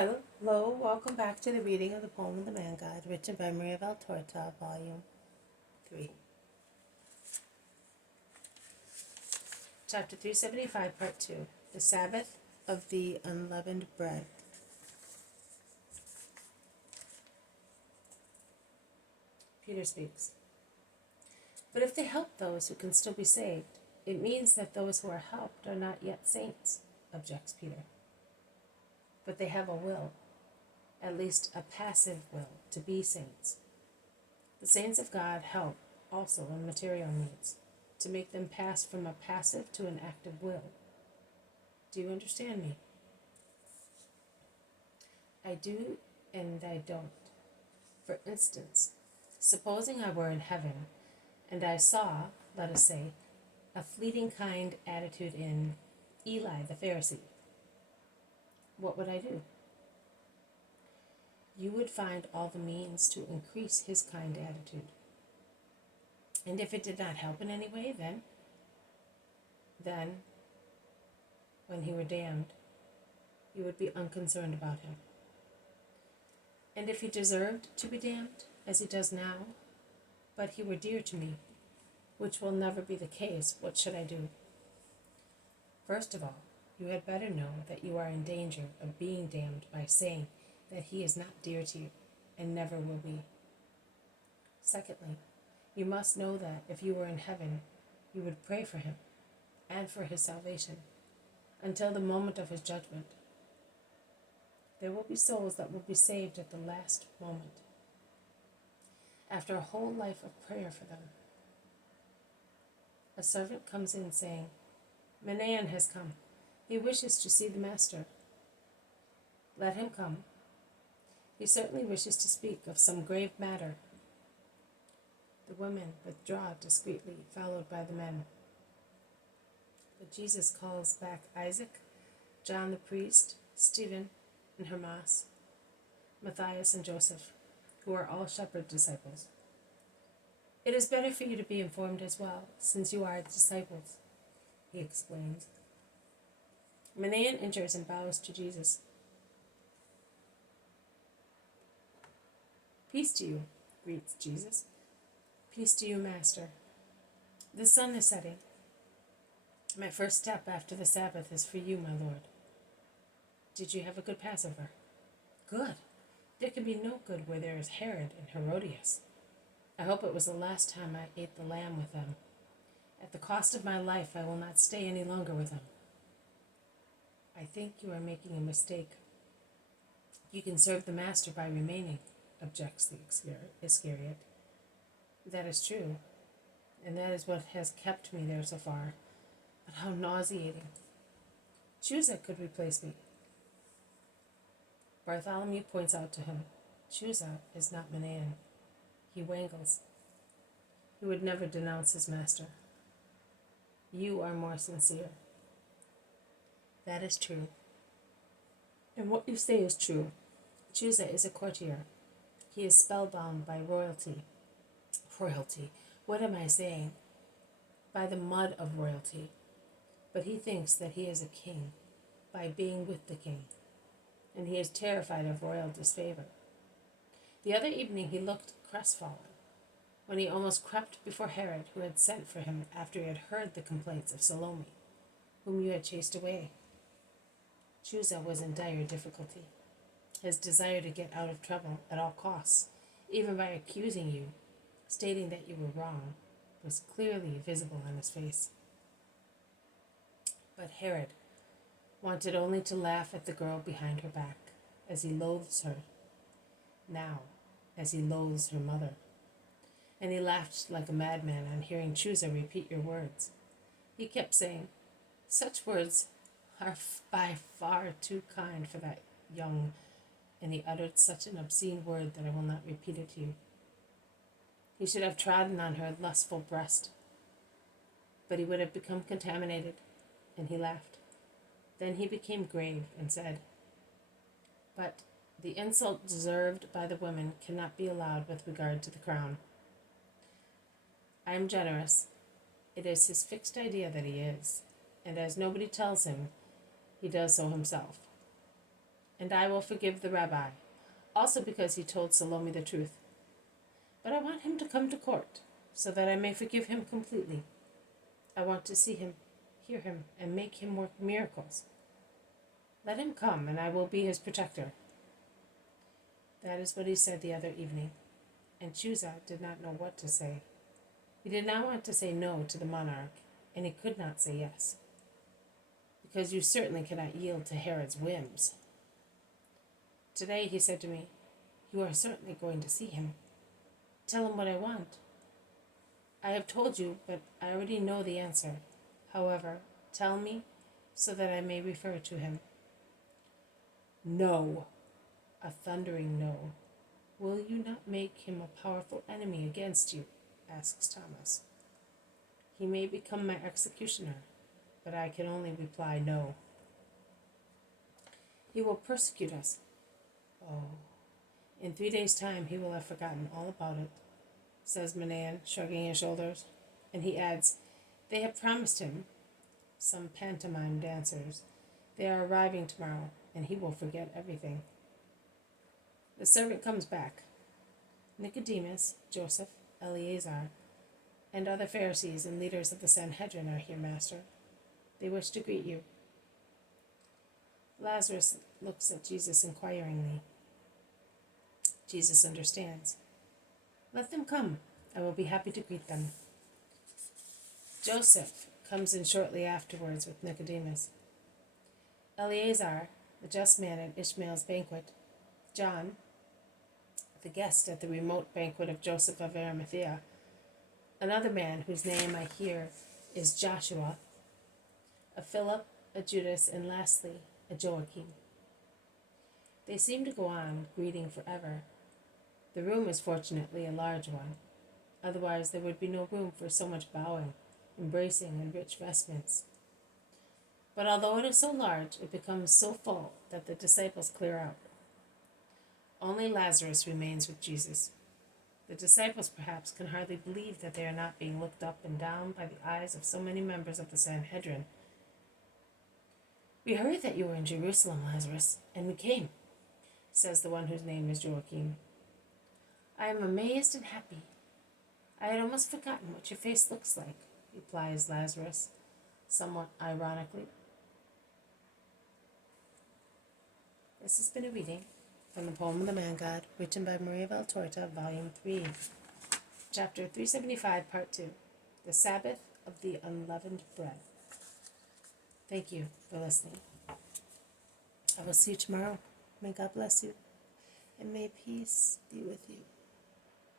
Hello, welcome back to the reading of the poem of the Man God, written by Maria Valtorta, Volume 3. Chapter 375, Part 2. The Sabbath of the Unleavened Bread. Peter speaks. But if they help those who can still be saved, it means that those who are helped are not yet saints, objects Peter. But they have a will, at least a passive will, to be saints. The saints of God help also in material needs, to make them pass from a passive to an active will. Do you understand me? I do and I don't. For instance, supposing I were in heaven and I saw, let us say, a fleeting kind attitude in Eli the Pharisee, what would I do? You would find all the means to increase his kind attitude. And if it did not help in any way, then, when he were damned, you would be unconcerned about him. And if he deserved to be damned, as he does now, but he were dear to me, which will never be the case, what should I do? First of all, you had better know that you are in danger of being damned by saying that he is not dear to you, and never will be. Secondly, you must know that if you were in heaven, you would pray for him, and for his salvation, until the moment of his judgment. There will be souls that will be saved at the last moment, after a whole life of prayer for them. A servant comes in saying, Manaen has come. He wishes to see the master. Let him come. He certainly wishes to speak of some grave matter. The women withdraw discreetly, followed by the men. But Jesus calls back Isaac, John the priest, Stephen, and Hermas, Matthias and Joseph, who are all shepherd disciples. It is better for you to be informed as well, since you are disciples, he explains. Manaen enters and bows to Jesus. Peace to you, greets Jesus. Peace to you, Master. The sun is setting. My first step after the Sabbath is for you, my Lord. Did you have a good Passover? Good. There can be no good where there is Herod and Herodias. I hope it was the last time I ate the lamb with them. At the cost of my life, I will not stay any longer with them. I think you are making a mistake. You can serve the Master by remaining, objects the Iscariot. That is true, and that is what has kept me there so far. But how nauseating. Chusa could replace me. Bartholomew points out to him, Chusa is not Manaen. He wangles. He would never denounce his master. You are more sincere. That is true. And what you say is true. Chusa is a courtier. He is spellbound by royalty. Royalty. What am I saying? By the mud of royalty. But he thinks that he is a king by being with the king, and he is terrified of royal disfavor. The other evening he looked crestfallen, when he almost crept before Herod, who had sent for him after he had heard the complaints of Salome, whom you had chased away. Chusa was in dire difficulty. His desire to get out of trouble at all costs, even by accusing you, stating that you were wrong, was clearly visible on his face. But Herod wanted only to laugh at the girl behind her back, as he loathes her, now as he loathes her mother. And he laughed like a madman on hearing Chusa repeat your words. He kept saying, such words are by far too kind for that young, and he uttered such an obscene word that I will not repeat it to you. He should have trodden on her lustful breast, but he would have become contaminated, and he laughed. Then he became grave and said, but the insult deserved by the women cannot be allowed with regard to the crown. I am generous. It is his fixed idea that he is, and as nobody tells him, he does so himself. and I will forgive the rabbi, also because he told Salome the truth. But I want him to come to court, so that I may forgive him completely. I want to see him, hear him, and make him work miracles. Let him come, and I will be his protector." That is what he said the other evening, and Chusa did not know what to say. He did not want to say no to the monarch, and he could not say yes, because you certainly cannot yield to Herod's whims. Today he said to me, "You are certainly going to see him. Tell him what I want." "I have told you, but I already know the answer. However, tell me so that I may refer to him." "No," a thundering no. "Will you not make him a powerful enemy against you?" asks Thomas. "He may become my executioner, but I can only reply no." "He will persecute us." "Oh, in 3 days' time he will have forgotten all about it," says Manan, shrugging his shoulders. And he adds, "They have promised him some pantomime dancers. They are arriving tomorrow, and he will forget everything." The servant comes back. "Nicodemus, Joseph, Eleazar, and other Pharisees and leaders of the Sanhedrin are here, Master. They wish to greet you." Lazarus looks at Jesus inquiringly. Jesus understands. "Let them come. I will be happy to greet them." Joseph comes in shortly afterwards with Nicodemus. Eleazar, the just man at Ishmael's banquet. John, the guest at the remote banquet of Joseph of Arimathea. Another man whose name I hear is Joshua. A Philip, a Judas, and lastly, a Joachim. They seem to go on greeting forever. The room is fortunately a large one. Otherwise there would be no room for so much bowing, embracing, and rich vestments. But although it is so large, it becomes so full that the disciples clear out. Only Lazarus remains with Jesus. The disciples perhaps can hardly believe that they are not being looked up and down by the eyes of so many members of the Sanhedrin. "We heard that you were in Jerusalem, Lazarus, and we came," says the one whose name is Joachim. "I am amazed and happy. I had almost forgotten what your face looks like," replies Lazarus, somewhat ironically. This has been a reading from the poem of the Man God, written by Maria Valtorta, Volume 3, Chapter 375, Part 2, The Sabbath of the Unleavened Bread. Thank you for listening. I will see you tomorrow. May God bless you, and may peace be with you.